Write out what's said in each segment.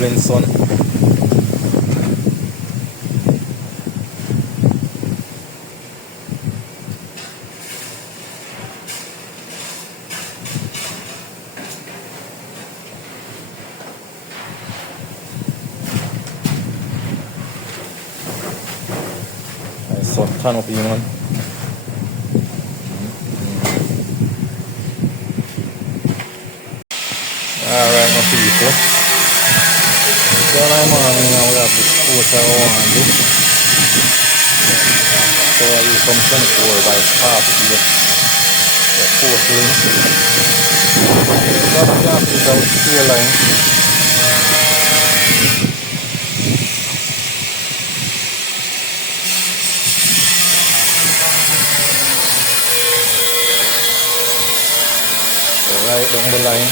sizzling sun. Nice sun turn up here, man. Alright, my people. So I'm on now, we have this Porch I want to do. So I use some 24 by 40 here. The Porch link. So I'm going to put it out clear line. So right down the line.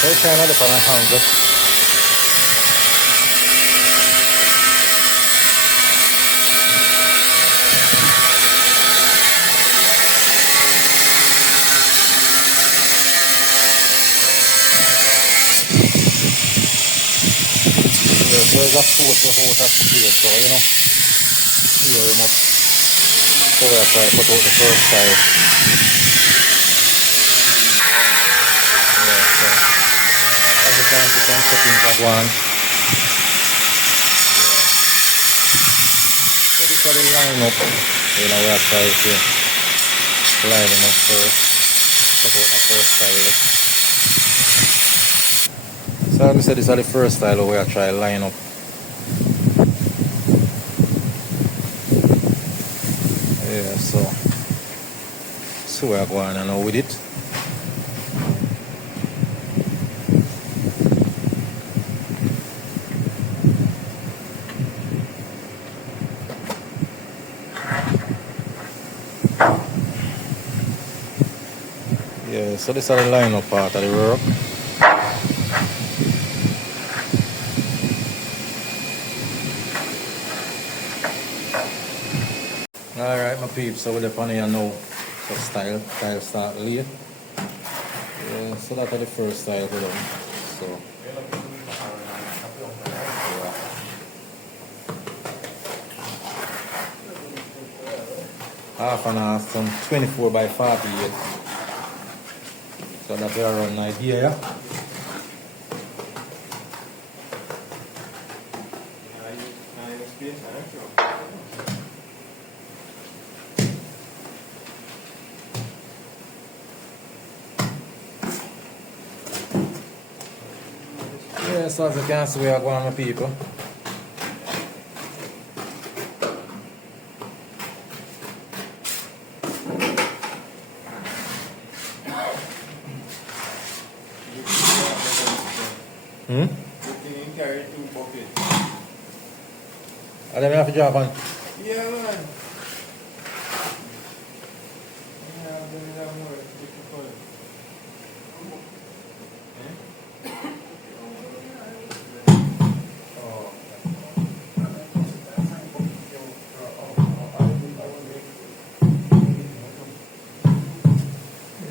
So I try another pan and hands. So there's a Porch to hold that straight, so you know, clear them up. So I try to put out the first tile. Yeah, so as you can see, I'm putting that one. Yeah. So this is the line up. You know, we try to line them up first. Put out the first tile. So as I said, this is the first tile we try to line up. Yeah, so we're going on now with it. Yeah, so this is the line up part of the work. Alright my peeps, so we're upon here now. So tile start late. Yeah, so that's the first tile for them. So yeah. Half and half, some 24 by 48. So that's around an idea, yeah? Yeah, so as you can see, we are going on, people. You can carry 2 buckets. Are they have to drop on? Yeah, man.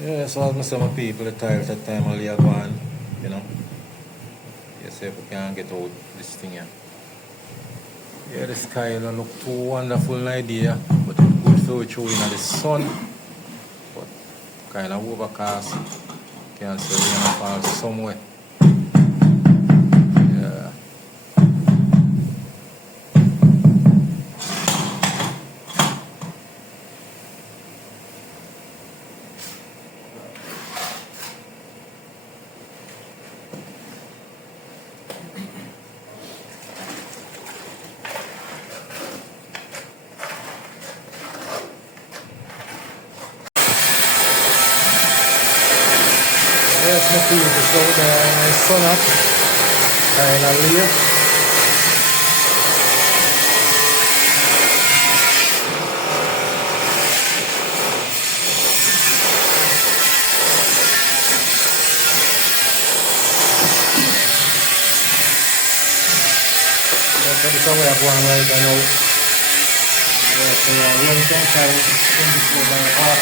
Yeah, so as I say, my people, the tiles that time only are gone, you know. Yes, if we can get out this thing here. Yeah, the sky don't look too wonderful idea, but it's good for it showing in the sun. But kind of overcast. Can't see rain fall somewhere. Yeah. Yes, my people, so the sun up, kind of late. That is how we have one right now. Yes, long time, 24 by half.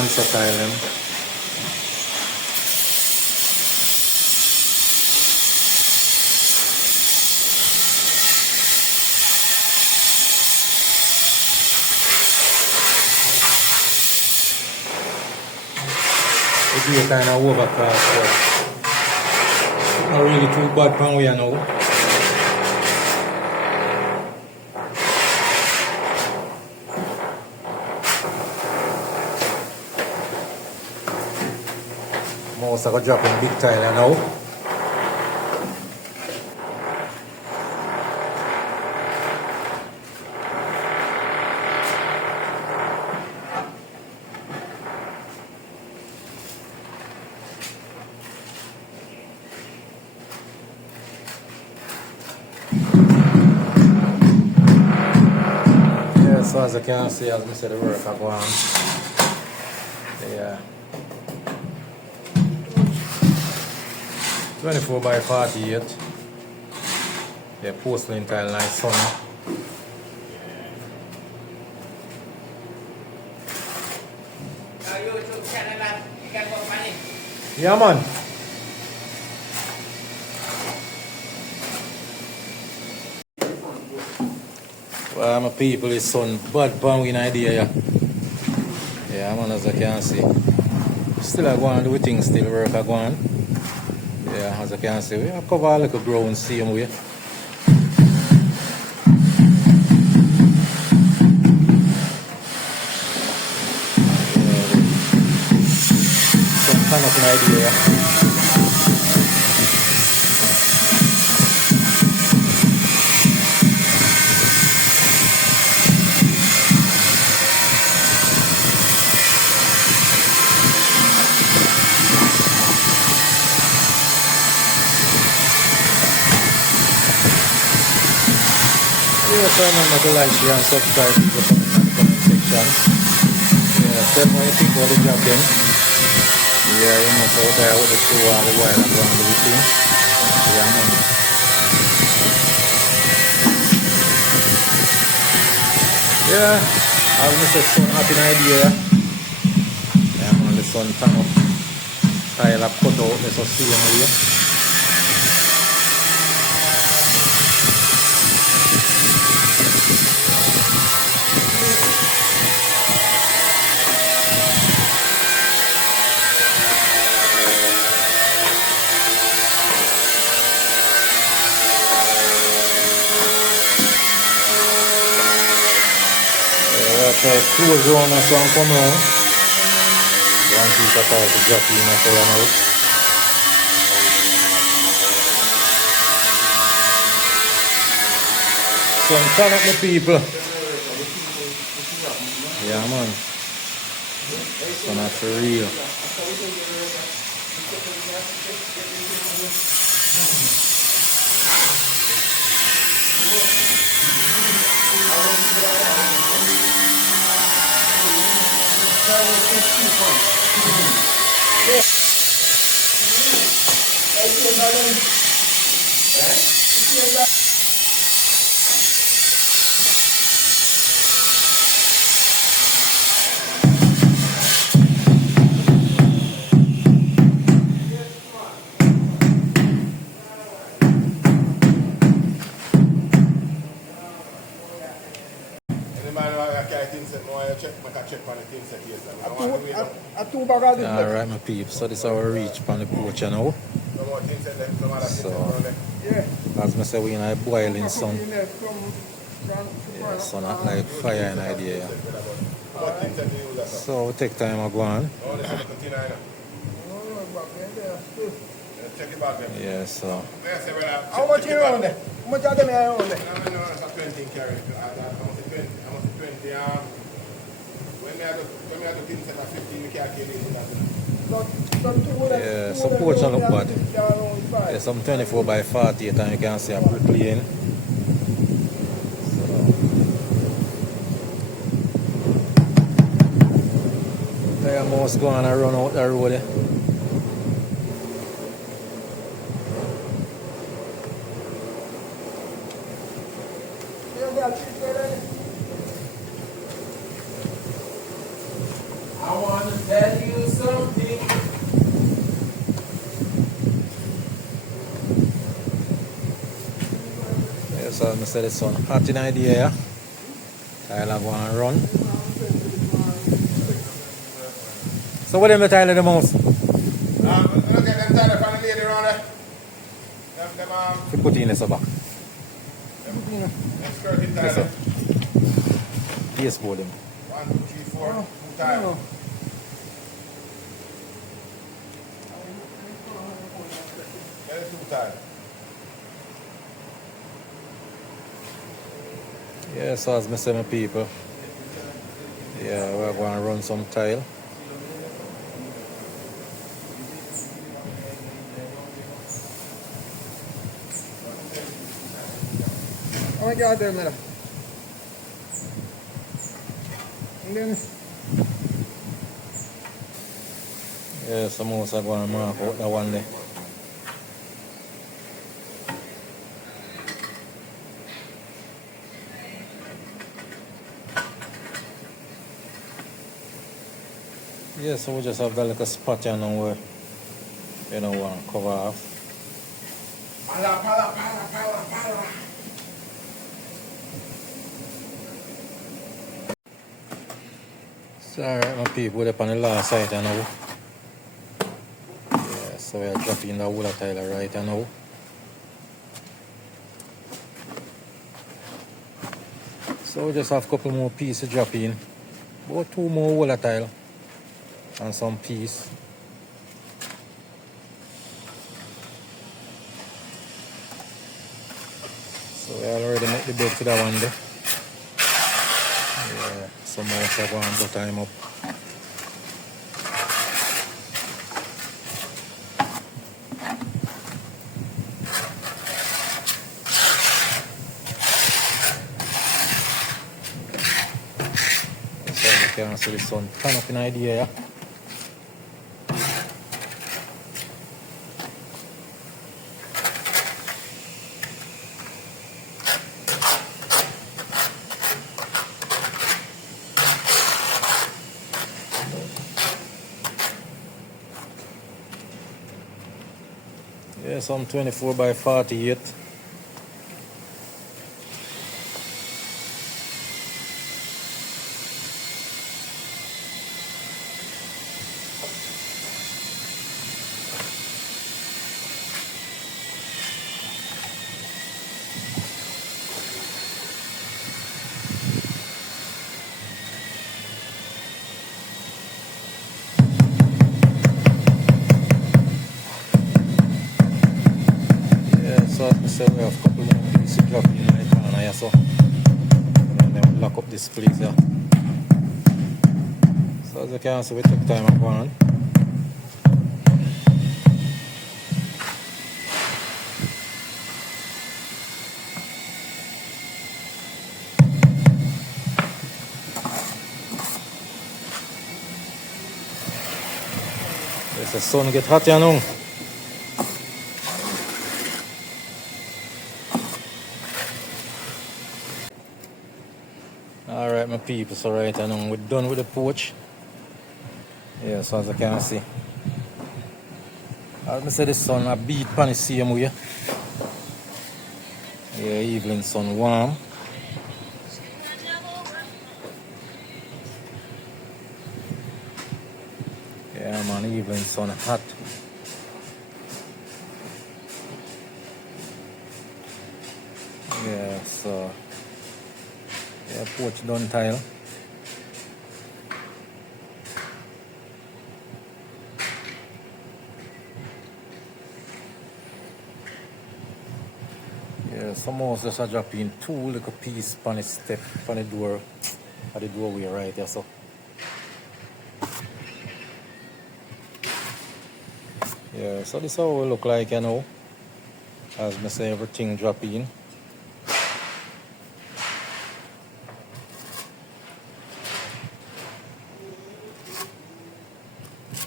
answer tile them. It be a kind of overcast, but not really too bad from where now. Most of the dropping big tile now. Yeah, so as you can see, as I said, the work are going. Yeah. 24 by 48. Yeah, porcelain tile, nice sun. Yeah, man. Well, my people, is sun bad banging idea. Yeah. Yeah, man, as I can see. Still I go on do things, still work I go on. Yeah, as I can see, we have cover a little ground same way. Some kind of an idea. Yes, remember to like, share and subscribe to the comment section. Yeah, tell me what you think about the job then. Yeah, you know, so there with the crew all the while I'm going to do thing. Yeah, man. Yeah, I was just a sun happy idea. Yeah, man, the sun turn up. Tile up cut out, let's see him here. Close on as one come round. One piece of tile to drop in after one out. Some turn up the people. Yeah, man. So not for real. Alright, my peeps, so this is our reach on the porch now. So, as I say, we're in a boiling sun. Yeah, so not like fire and idea. So, we take time to go on. Yeah, so. How much you own there? How much are they own there? I'm 20 carry. I'm 20. When I do things at 15, we can't kill it. Yeah, so porch don't look bad. Yeah, some 24 by 48 and you can see a brick lane. So. They almost going to run out the road there. I want to So I said it's on hot in idea, yeah. Tile go and run. So what them the tile the most? Look at them tile from the lady around there. Them You put in this back. them skirting Yes, tile. sir. Baseboard them. 1, 2, 3, 4, 2 tile. There's 2 tile. Yeah, so as I say my people. Yeah, we're going to run some tile. Oh my God, there, man. And then, Yeah, some of us are going to mark out that one there. Yeah, so we just have that little spot here now where you know want to cover off. Pala. So alright my people, we're up on the last side now. Yeah, so we're dropping the water tile right now. So we just have a couple more pieces drop in. About 2 more water tile and some piece. So we already make the bed for that one there. Yeah, some more are going to butter him up. So you can see the sun turn up in idea, yeah. Yeah, some 24 by 48. Yeah, so as I said, we have a couple more pieces dropping in the corner here, so and then we'll lock up this place here. So as you can see, we took time up on. Yes, the sun get hot here now. Alright my people, so right now we're done with the porch. Yeah, so as you can see. As I say, the sun a beat pan the same way. Yeah, evening sun warm. Yeah man, evening sun hot. Yeah, so yeah, porch done tile. Yeah, some house just a drop in 2 little piece on the step, on the door, at the doorway right there, so. Yeah, so this is how it look like, you know, as I say, everything drop in.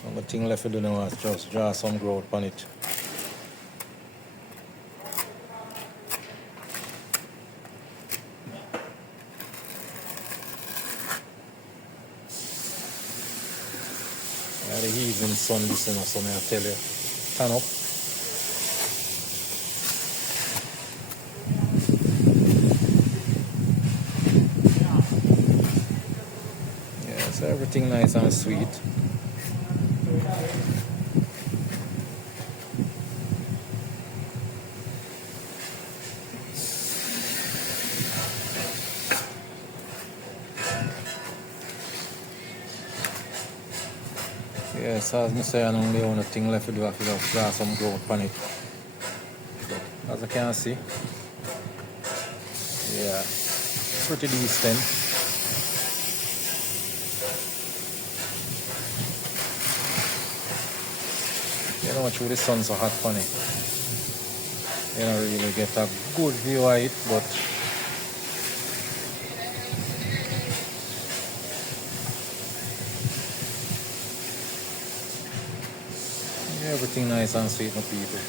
Only thing left to do now is just draw some grout on it. Yeah, the evening sun this, you know, so may I tell you, turn up. Everything nice and sweet. Yes, as I say, I don't the only thing left to do after that, some growth on it. But as I can see, yeah, pretty decent. You know, through the sun's so hot funny. You don't really get a good view of it, but everything nice and sweet, my people.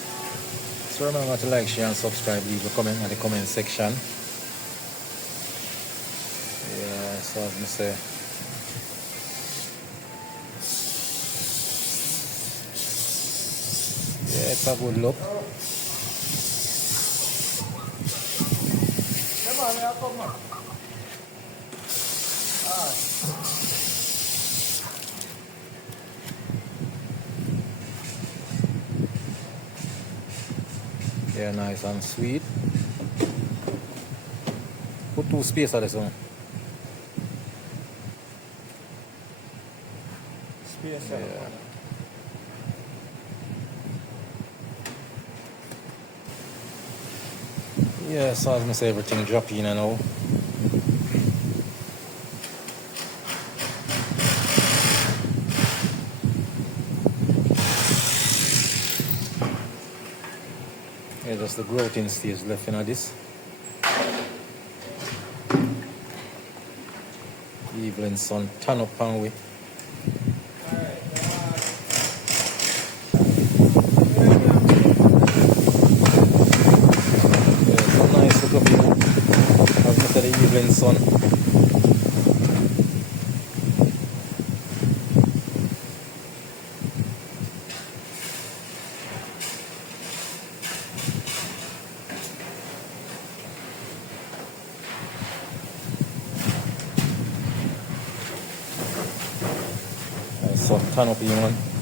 So remember to like, share and subscribe, leave a comment in the comment section. Yeah, so as I say, yeah, it's a good look. Come on, man, come on. Yeah, nice and sweet. Put 2 space at this one. Space. Yeah. Yeah, so as I say, everything drop in and all. Yeah, just the growing stage left in this. Evening sun turn up and we. Yeah, some nice look of view. As I said, the evening sun. Sun turn up here, man.